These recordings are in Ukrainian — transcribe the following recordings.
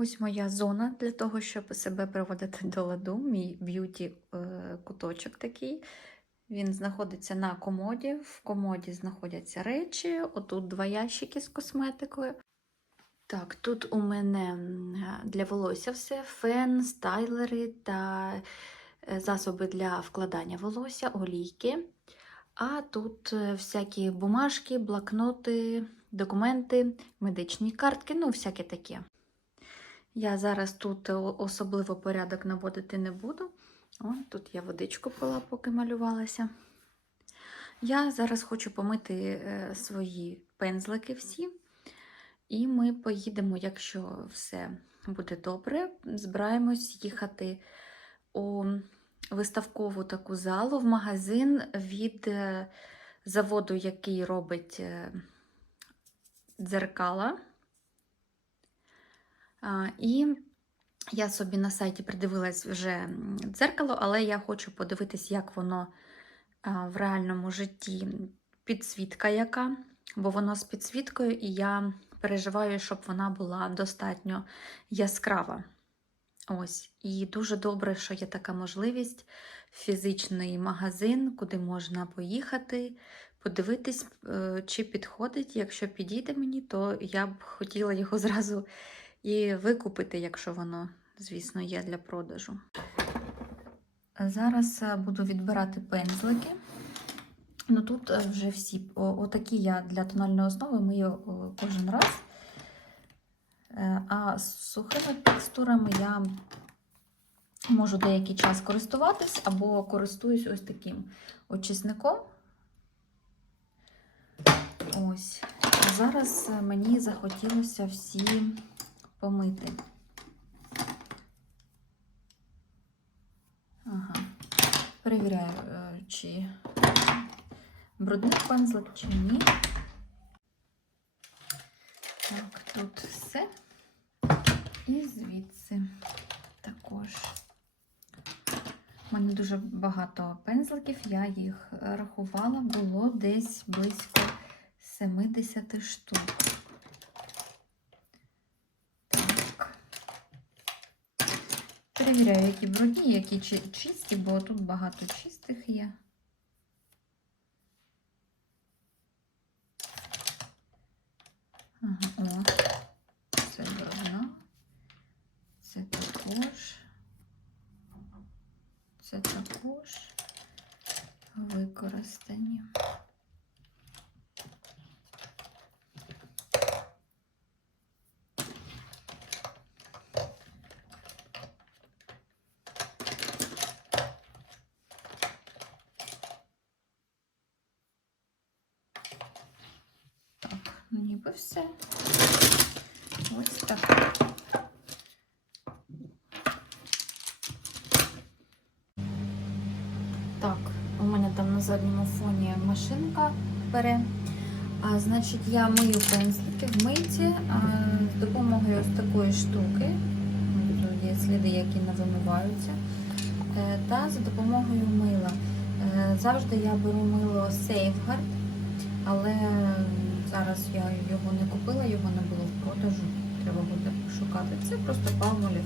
Ось моя зона для того, щоб себе приводити до ладу. Мій б'юті е, такий. Він знаходиться на комоді. В комоді знаходяться речі. Отут два ящики з косметикою. Так, тут у мене для волосся все: фен, стайлери та е, засоби для вкладання волосся, олійки. А тут е, всякі бумажки, блокноти, документи, медичні картки, ну, всяке таке. Я зараз тут особливо порядок наводити не буду. О, тут я водичку пила, поки малювалася. Я зараз хочу помити е, свої пензлики всі. І ми поїдемо, якщо все буде добре, збираємось їхати у виставкову таку залу в магазин від е, заводу, який робить е, дзеркала. І я собі на сайті придивилась вже дзеркало, але я хочу подивитись, як воно в реальному житті підсвітка яка, бо воно з підсвіткою, і я переживаю, щоб вона була достатньо яскрава. Ось. І дуже добре, що є така можливість фізичний магазин, куди можна поїхати, подивитись, е, чи підходить. Якщо підійде мені, то я б хотіла його зразу і викупити, якщо воно, звісно, є для продажу. Зараз е, буду відбирати пензлики. Ну тут е, вже всі отакі я для тональної основи мию кожен раз. Е, А з сухими текстурами я можу деякий час користуватись або користуюсь ось таким очисником. Ось. Зараз мені захотілося всі помити. Ага. Перевіряю, е, чи брудний пензлик, чи ні. Так, тут все. І звідси також. У мене дуже багато пензликів, я їх рахувала, було десь близько 70 штук. Перевіряю, які брудні, які чисті, бо тут багато чистих є. Ага, о, це брудно. Це також. Це також використані. Ніби все. Ось так. Так, у мене там на задньому фоні машинка бере. А, значить, я мию пензлики в мийці з допомогою ось такої штуки. Є сліди, які не вимиваються. Е, Та за допомогою мила. Е, Завжди я беру мило Safeguard, але зараз я його не купила, його не було в продажу. Треба буде шукати. Це просто палмолів,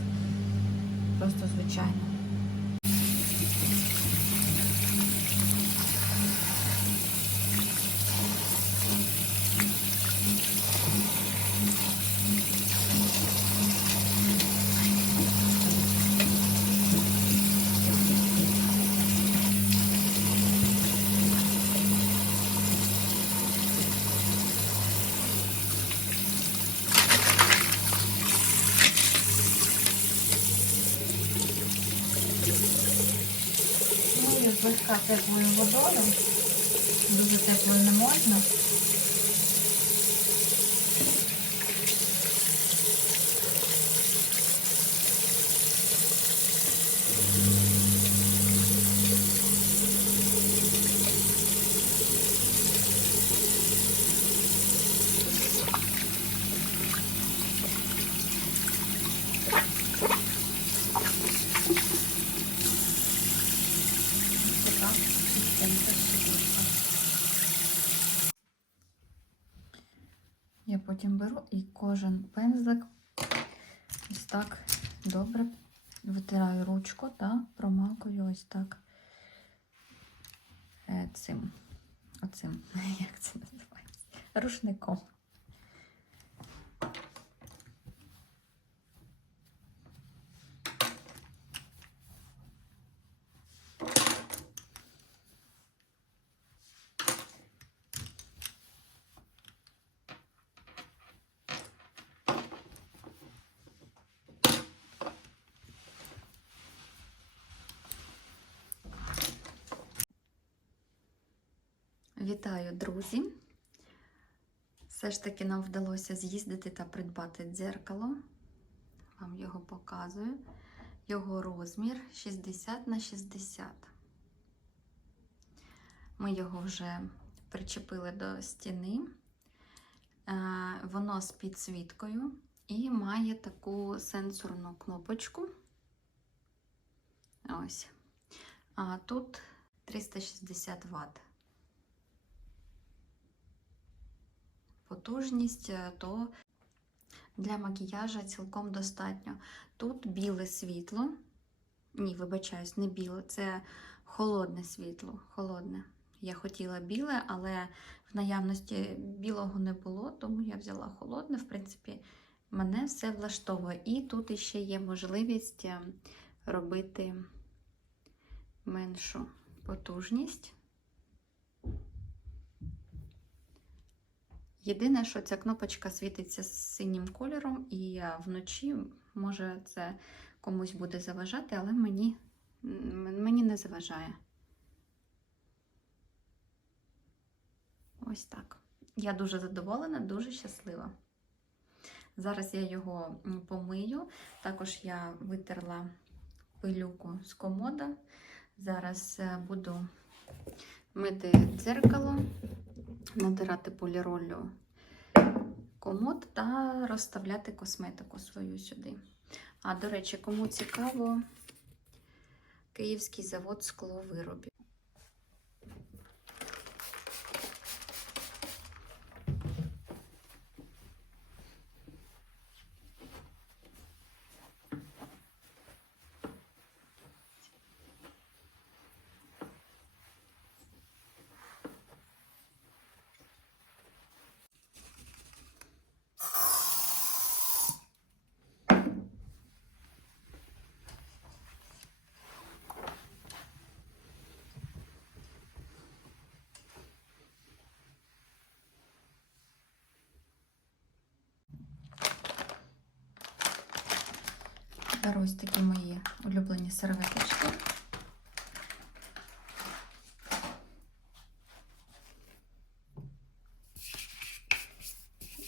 просто звичайно. Ну, теплою водою. Дуже теплою не можна. Я потім беру і кожен пензлик Ось так добре витираю ручку та промакую ось так е, цим. Оцим, як це називається? Рушником. Вітаю, друзі! Все ж таки нам вдалося з'їздити та придбати дзеркало. Вам його показую. Його розмір 60 на 60. Ми його вже причепили до стіни. Е, Воно з підсвіткою і має таку сенсорну кнопочку. Ось. А тут 360 Вт. Потужність, е, то для макіяжа цілком достатньо. Тут біле світло. Ні, вибачаюсь, не біле, це холодне світло. Холодне. Я хотіла біле, але в наявності білого не було, тому я взяла холодне. В принципі, мене все влаштовує. І тут іще є можливість е, робити меншу потужність. Єдине, що ця кнопочка світиться синім кольором, і вночі може це комусь буде заважати, але мені, мені не заважає. Ось так. Я дуже задоволена, дуже щаслива. Зараз я його помию. Також я витерла пилюку з комода. Зараз е, буду мити дзеркало натирати поліроллю комод та розставляти косметику свою сюди. А, до речі, кому цікаво, Київський завод скловиробів. Тепер ось такі мої улюблені серветочки.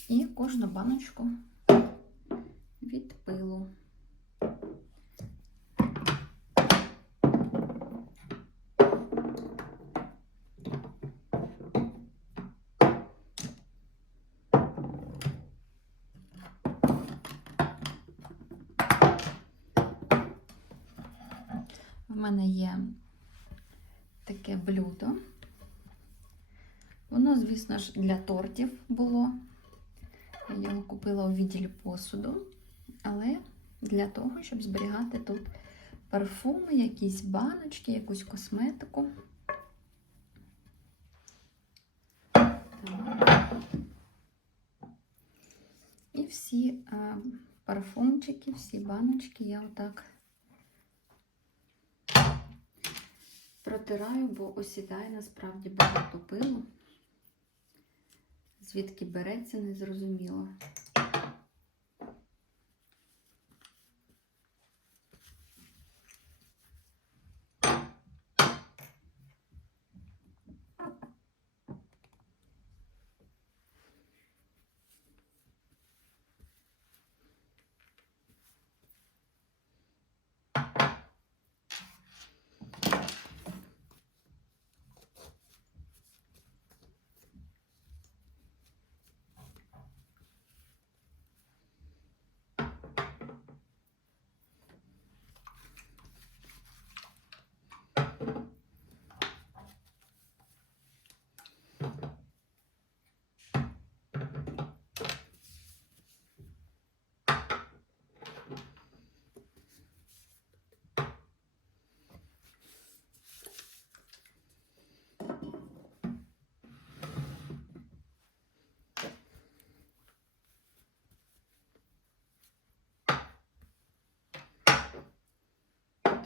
І кожну баночку мене є таке блюдо. Воно, звісно ж, для тортів було. Я його купила у відділі посуду, але для того, щоб зберігати тут парфуми, якісь баночки, якусь косметику. І всі а, парфумчики, всі баночки я отак протираю, бо осідає насправді багато пилу. Звідки береться, незрозуміло.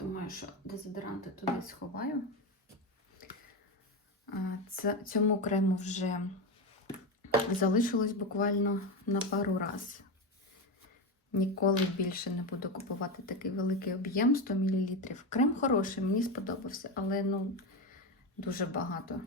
Думаю, що дезодоранти туди сховаю. Цьому крему вже залишилось буквально на пару раз. Ніколи більше не буду купувати такий великий об'єм 100 мл. Крем хороший, мені сподобався, але ну дуже багато.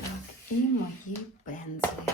Так, і мої пензлі.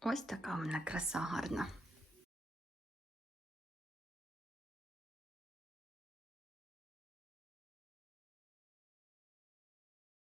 Ось така в мене краса гарна.